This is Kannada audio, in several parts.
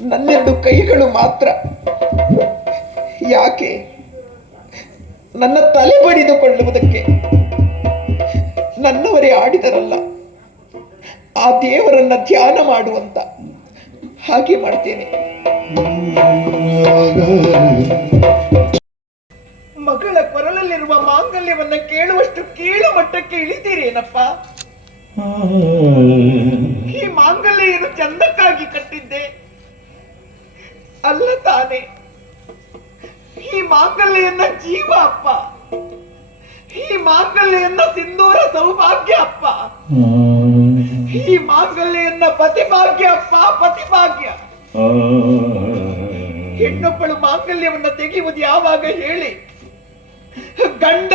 ನನ್ನೆರಡು ಕೈಗಳು ಮಾತ್ರ ಯಾಕೆ ನನ್ನ ತಲೆ ಬಡಿದುಕೊಳ್ಳುವುದಕ್ಕೆ ನನ್ನವರೇ ಆಡಿದರಲ್ಲ, ಆ ದೇವರನ್ನ ಧ್ಯಾನ ಮಾಡುವಂತ ಹಾಗೆ ಮಾಡ್ತೇನೆ. ಮಗಳ ಕೊರಳಲ್ಲಿರುವ ಮಾಂಗಲ್ಯವನ್ನ ಕೇಳುವಷ್ಟು ಕೀಳು ಮಟ್ಟಕ್ಕೆ ಇಳಿತೀರೇನಪ್ಪ? ಈ ಮಾಂಗಲ್ಯ ಏನು ಚಂದಕ್ಕಾಗಿ ಕಟ್ಟಿದ್ದೆ ಅಲ್ಲ ತಾನೆ. ಈ ಮಾಂಗಲ್ಯನ್ನ ಜೀವ ಅಪ್ಪ, ಈ ಮಾಂಗಲ್ಯನ್ನ ಸಿಂಧೂರ ಸೌಭಾಗ್ಯ ಅಪ್ಪ, ಈ ಮಾಂಗಲ್ಯನ್ನ ಪತಿಭಾಗ್ಯ ಅಪ್ಪ, ಪತಿಭಾಗ್ಯ. ಹೆಣ್ಣೊಬ್ಬಳು ಮಾಂಗಲ್ಯವನ್ನ ತೆಗೆಯುವುದು ಯಾವಾಗ ಹೇಳಿ? ಗಂಡ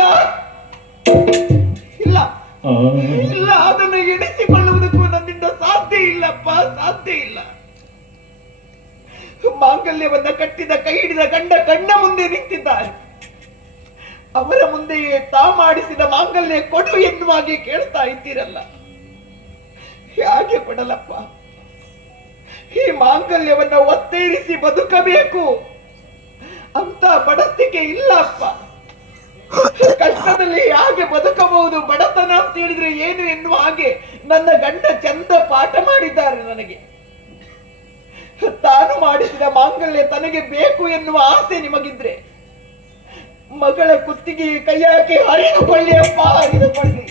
ಇಲ್ಲ ಇಲ್ಲ, ಅದನ್ನು ಎಣಿಸಿಕೊಳ್ಳುವುದಕ್ಕೂ ನನ್ನಿಂದ ಸಾಧ್ಯ ಇಲ್ಲಪ್ಪ, ಸಾಧ್ಯ ಇಲ್ಲ. ಮಾಂಗಲ್ಯವನ್ನ ಕಟ್ಟಿದ ಕೈ ಹಿಡಿದ ಗಂಡ ಕಣ್ಣ ಮುಂದೆ ನಿಂತಿದ್ದಾರೆ. ಅವರ ಮುಂದೆಯೇ ತಾ ಮಾಡಿಸಿದ ಮಾಂಗಲ್ಯ ಕೊಡು ಎನ್ನುವಾಗೆ ಕೇಳ್ತಾ ಇದ್ದೀರಲ್ಲ, ಹೇಗೆ ಕೊಡಲಪ್ಪ? ಈ ಮಾಂಗಲ್ಯವನ್ನ ಒತ್ತೇರಿಸಿ ಬದುಕಬೇಕು ಅಂತ ಬಡಸ್ತಿಕೆ ಇಲ್ಲಪ್ಪ. ಕಷ್ಟದಲ್ಲಿ ಹೇಗೆ ಬದುಕಬಹುದು, ಬಡತನ ಅಂತ ಹೇಳಿದ್ರೆ ಏನು ಎನ್ನುವ ಹಾಗೆ ನನ್ನ ಗಂಡ ಚಂದ ಪಾಠ ಮಾಡಿದ್ದಾರೆ ನನಗೆ. ತಾನು ಮಾಡಿಸಿದ ಮಾಂಗಲ್ಯ ತನಗೆ ಬೇಕು ಎನ್ನುವ ಆಸೆ ನಿಮಗಿದ್ರೆ ಮಗಳ ಕುತ್ತಿಗೆ ಕೈಯಾಕಿ ಹರಿದುಕೊಳ್ಳಿ ಅಪ್ಪ, ಹರಿದುಕೊಳ್ಳಿ.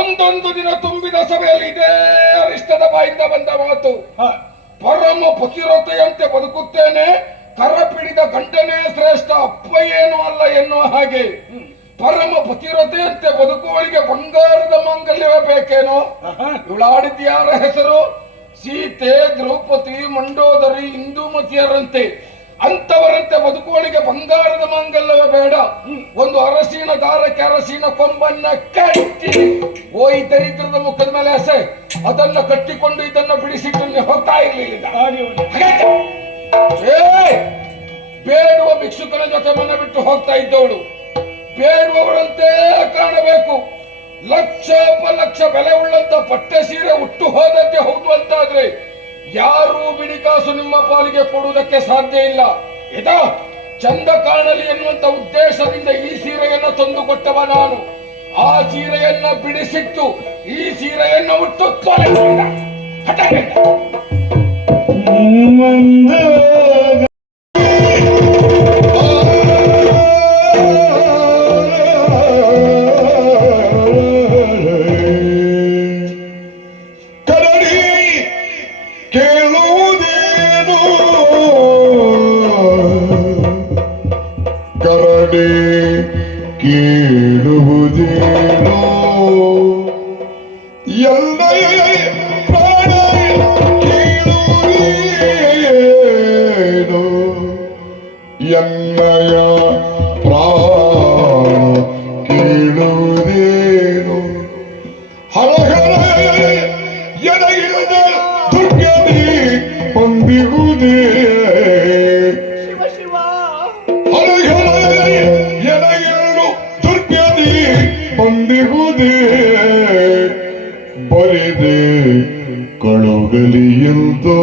ಒಂದೊಂದು ದಿನ ತುಂಬಿದ ಸಭೆಯಲ್ಲಿ ಇದೇ ಅರಿಷ್ಟದ ಬಾಯಿಂದ ಬಂದ ಮಾತು, ಪರಮ ಪತಿರತೆಯಂತೆ ಬದುಕುತ್ತೇನೆ, ಕರ ಪಿಡಿದ ಗಂಡನೇ ಶ್ರೇಷ್ಠ, ಅಪ್ಪ ಏನೂ ಅಲ್ಲ ಎನ್ನುವ ಹಾಗೆ. ಪರಮ ಪತಿರತೆಯಂತೆ ಬದುಕುವಳಿಗೆ ಬಂಗಾರದ ಮಾಂಗಲ್ಯವೇ ಬೇಕೇನೋ? ಇವಳಾಡಿದ್ಯಾರ ಹೆಸರು? ಸೀತೆ, ದ್ರೌಪದಿ, ಮಂಡೋದರಿ, ಇಂದುಮತಿಯರಂತೆ ಅಂತವರಂತೆ ಬದುಕುವಳಿಗೆ ಬಂಗಾರದ ಮಾಂಗಲ್ಯವೇ ಬೇಡ. ಒಂದು ಅರಸಿನ ದಾರಕ್ಕೆ ಅರಸಿನ ಕೊಂಬನ್ನ ಕಟ್ಟಿ ಓಯ್ ದರಿದ್ರದ ಮುಖದ ಮೇಲೆ ಹಸೆ ಅದನ್ನ ಕಟ್ಟಿಕೊಂಡು ಇದನ್ನ ಬಿಡಿಸಿಟ್ಟು ಹೋಗ್ತಾ ಇರ್ಲಿಲ್ಲ. ಬೇಡುವ ಭಿಕ್ಷುಕನ ಜೊತೆ ಮನ ಬಿಟ್ಟು ಹೋಗ್ತಾ ಇದ್ದವಳು ಬೇಡುವವರಂತೆ ಕಾಣಬೇಕು. ಲಕ್ಷೋಪಲಕ್ಷ ಬೆಲೆ ಉಳ್ಳಂತ ಪಟ್ಟೆ ಸೀರೆ ಉಟ್ಟು ಹೋದದ್ದೇ ಹೌದು ಅಂತಾದ್ರೆ ಯಾರೂ ಬಿಡಿಕಾಸು ನಿಮ್ಮ ಪಾಲಿಗೆ ಕೊಡುವುದಕ್ಕೆ ಸಾಧ್ಯ ಇಲ್ಲ. ಇದೋ ಚಂದ ಕಾಣಲಿ ಎನ್ನುವಂತ ಉದ್ದೇಶದಿಂದ ಈ ಸೀರೆಯನ್ನ ತಂದು ಕೊಟ್ಟವ ನಾನು. ಆ ಸೀರೆಯನ್ನ ಬಿಡಿಸಿಟ್ಟು ಈ ಸೀರೆಯನ್ನ ಉಟ್ಟು ತೊಲೆ ಹಠ ಕೇಳುವುದೇನೋ ಎಲ್ಲ ಪ್ರಾಣ ಕೇಳುವುದೇನೋ, ಎನ್ನಯ ಪ್ರಾಣ ಕೇಳುವುದೇನೋ, ಹರಹರ ಎಡೆಯಿಲ್ಲದ ದುರ್ಗದಿ ಹೊಂದಿರುವುದೇ, ಹೊಂದಿರುವುದೇ ಬರಿದೆ ಕಳುಗಲಿಯಂತೋ,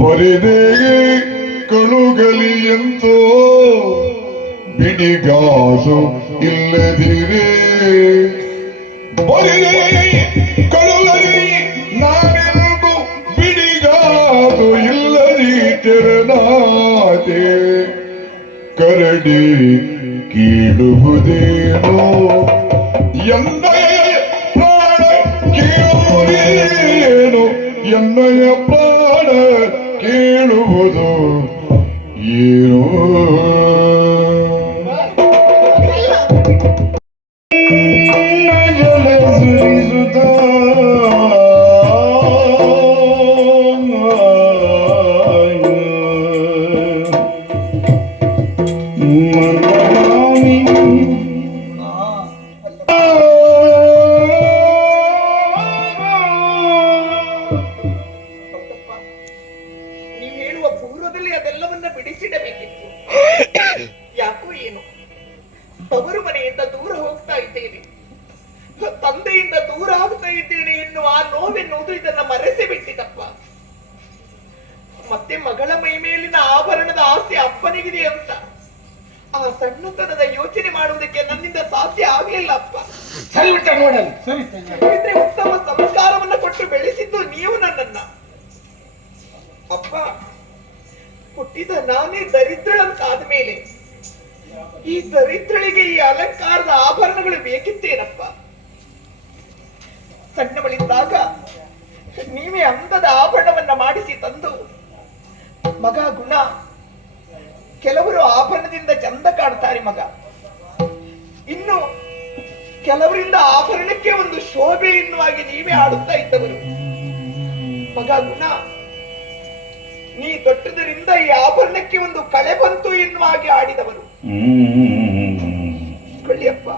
ಬರಿದೆ ಕಳುಗಲಿಯಂತೋ, ಬಿಡಿಗಾಸು ಇಲ್ಲದಿರೇ ಬರಿದೆ ಕಳುಗಲಿ ನಾನೆಂದು, ಬಿಡಿಗಾಸು ಇಲ್ಲದಿ ತೆರನಾದೆ ಕರಡಿ ಕೇಳುವುದೇನೋ, ಎನ್ನಯ ಪ್ರಾಣ ಕೇಳುವುದೇನೋ, ಎನ್ನಯ ಪ್ರಾಣ ಕೇಳುವುದು ಏನೋ. ಜಲ ಸುರಿಸುತ್ತ ತವರು ಮನೆಯಿಂದ ದೂರ ಹೋಗ್ತಾ ಇದ್ದೇನೆ, ತಂದೆಯಿಂದ ದೂರ ಆಗ್ತಾ ಇದ್ದೇನೆ ಎನ್ನುವ ಆ ನೋವೆನ್ನುವುದು ಇದನ್ನ ಮರೆಸಿ ಬಿಟ್ಟಿದೆ. ಮತ್ತೆ ಮಗಳ ಮೈ ಮೇಲಿನ ಆಭರಣದ ಆಸೆ ಅಪ್ಪನಿಗಿದೆ ಅಂತ ಆ ಸಣ್ಣತನದ ಯೋಚನೆ ಮಾಡುವುದಕ್ಕೆ ನನ್ನಿಂದ ಸಾಧ್ಯ ಆಗ್ಲಿಲ್ಲ ಅಪ್ಪ. ಸರಿ ಬಿಟ್ಟ ನೋಡಲಿ. ಇದ್ರೆ ಉತ್ತಮ ಸಂಸ್ಕಾರವನ್ನ ಕೊಟ್ಟು ಬೆಳೆಸಿದ್ದು ನೀವು ನನ್ನನ್ನ. ಅಪ್ಪ, ಹುಟ್ಟಿದ ನಾನೇ ದರಿದ್ರಳಂತಾದ ಮೇಲೆ ಈ ದರಿದ್ರಳಿಗೆ ಈ ಅಲಂಕಾರದ ಆಭರಣಗಳು ಬೇಕಿತ್ತೇನಪ್ಪ? ಸಣ್ಣವಳಿದ್ದಾಗ ನೀವೇ ಅಂದದ ಆಭರಣವನ್ನ ಮಾಡಿಸಿ ತಂದು, ಮಗ ಗುಣ, ಕೆಲವರು ಆಭರಣದಿಂದ ಚಂದ ಕಾಣ್ತಾರೆ ಮಗ, ಇನ್ನು ಕೆಲವರಿಂದ ಆಭರಣಕ್ಕೆ ಒಂದು ಶೋಭೆ ಎನ್ನುವಾಗಿ ನೀವೇ ಆಡುತ್ತಾ ಇದ್ದವರು. ಮಗ ಗುಣ, ನೀ ದೊಡ್ಡದರಿಂದ ಈ ಆಭರಣಕ್ಕೆ ಒಂದು ಕಳೆ ಬಂತು ಎನ್ನುವಾಗಿ ಆಡಿದವರು. ಕೊಳ್ಳಿಯಪ್ಪ,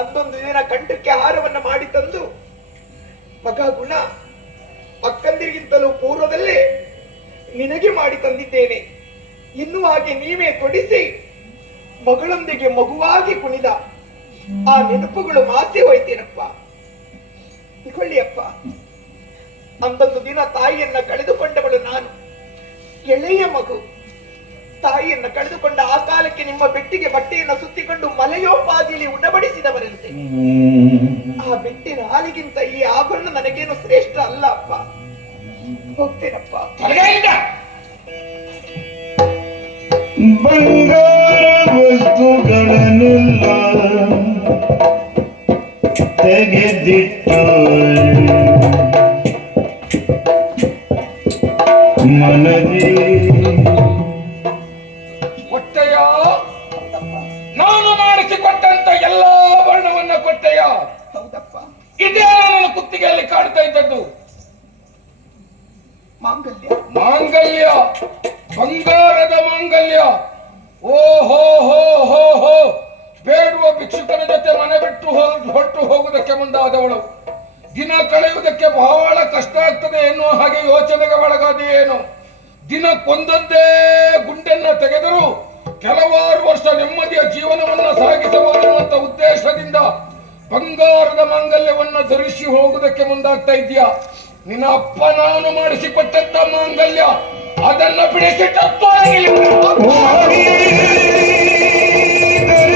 ಅಂದೊಂದು ದಿನ ಕಂಠಕ್ಕೆ ಹಾರವನ್ನ ಮಾಡಿ ತಂದು, ಮಗ ಗುಣ, ಅಕ್ಕಂದಿರಿಗಿಂತಲೂ ಪೂರ್ವದಲ್ಲೇ ನಿನಗೆ ಮಾಡಿ ತಂದಿದ್ದೇನೆ ಎನ್ನುವ ಹಾಗೆ ನೀವೇ ತೊಡಿಸಿ ಮಗಳೊಂದಿಗೆ ಮಗುವಾಗಿ ಕುಣಿದ ಆ ನೆನಪುಗಳು ಮಾಸಿ ಹೋಯ್ತೇನಪ್ಪ. ಇಕೊಳ್ಳಿಯಪ್ಪ, ಅಂದೊಂದು ದಿನ ತಾಯಿಯನ್ನ ಕಳೆದುಕೊಂಡವಳು ನಾನು, ಎಳೆಯ ಮಗು. ತಾಯಿಯನ್ನ ಕಳೆದುಕೊಂಡ ಆ ಕಾಲಕ್ಕೆ ನಿಮ್ಮ ಬೆಟ್ಟಿಗೆ ಬಟ್ಟೆಯನ್ನ ಸುತ್ತಿಕೊಂಡು ಮಲೆಯೋಪಾದಿಯಲ್ಲಿ ಉಣಬಡಿಸಿದವರಂತೆ. ಆ ಬೆಟ್ಟಿನ ಹಾಲಿಗಿಂತ ಈ ಆಭರಣ ನನಗೇನು ಶ್ರೇಷ್ಠ ಅಲ್ಲ ಅಪ್ಪ. ಹೋಗ್ತೇನಪ್ಪ. ಬಂಗಾರ ವಸ್ತುಗಳನ್ನೆಲ್ಲ ತೆಗೆದಿಟ್ಟು ಮನದಿ ಕೊಟ್ಟೆಯ, ನಾನು ಮಾಡಿಸಿಕೊಟ್ಟಂತ ಎಲ್ಲಾ ಆಭರಣವನ್ನ ಕೊಟ್ಟೆಯ. ಹೌದಪ್ಪ. ಇದೇ ನನ್ನ ಕುತ್ತಿಗೆಯಲ್ಲಿ ಕಾಡ್ತಾ ಇದ್ದದ್ದು ಮಾಂಗಲ್ಯ. ಮಾಂಗಲ್ಯ, ಬಂಗಾರದ ಮಾಂಗಲ್ಯ. ಓ ಹೋ ಹೋ ಹೋ ಹೋ, ಬೇಡುವ ಭಿಕ್ಷುಕನ ಜೊತೆ ಮನೆ ಬಿಟ್ಟು ಹೊರಟು ಹೋಗುವುದಕ್ಕೆ ಮುಂದಾದವಳು. ದಿನ ಕಳೆಯುವುದಕ್ಕೆ ಬಹಳ ಕಷ್ಟ ಆಗ್ತದೆ ಎನ್ನುವ ಹಾಗೆ ಯೋಚನೆಗೆ ಒಳಗಾದೆಯೇನು. ದಿನಕ್ಕೊಂದೊಂದೇ ಗುಂಡನ್ನ ತೆಗೆದರೂ ಕೆಲವಾರು ವರ್ಷ ನೆಮ್ಮದಿಯ ಜೀವನವನ್ನ ಸಾಗಿಸಬಹುದೆನ್ನುವಂತ ಉದ್ದೇಶದಿಂದ ಬಂಗಾರದ ಮಾಂಗಲ್ಯವನ್ನ ಧರಿಸಿ ಹೋಗುವುದಕ್ಕೆ ಮುಂದಾಗ್ತಾ ಇದೆಯಾ? ನಿನ್ನ ಅಪ್ಪ ನಾನು ಮಾಡಿಸಿಕೊಟ್ಟಂತ ಮಾಂಗಲ್ಯ ಅದನ್ನ ಬಿಡಿಸಿಟ್ಟ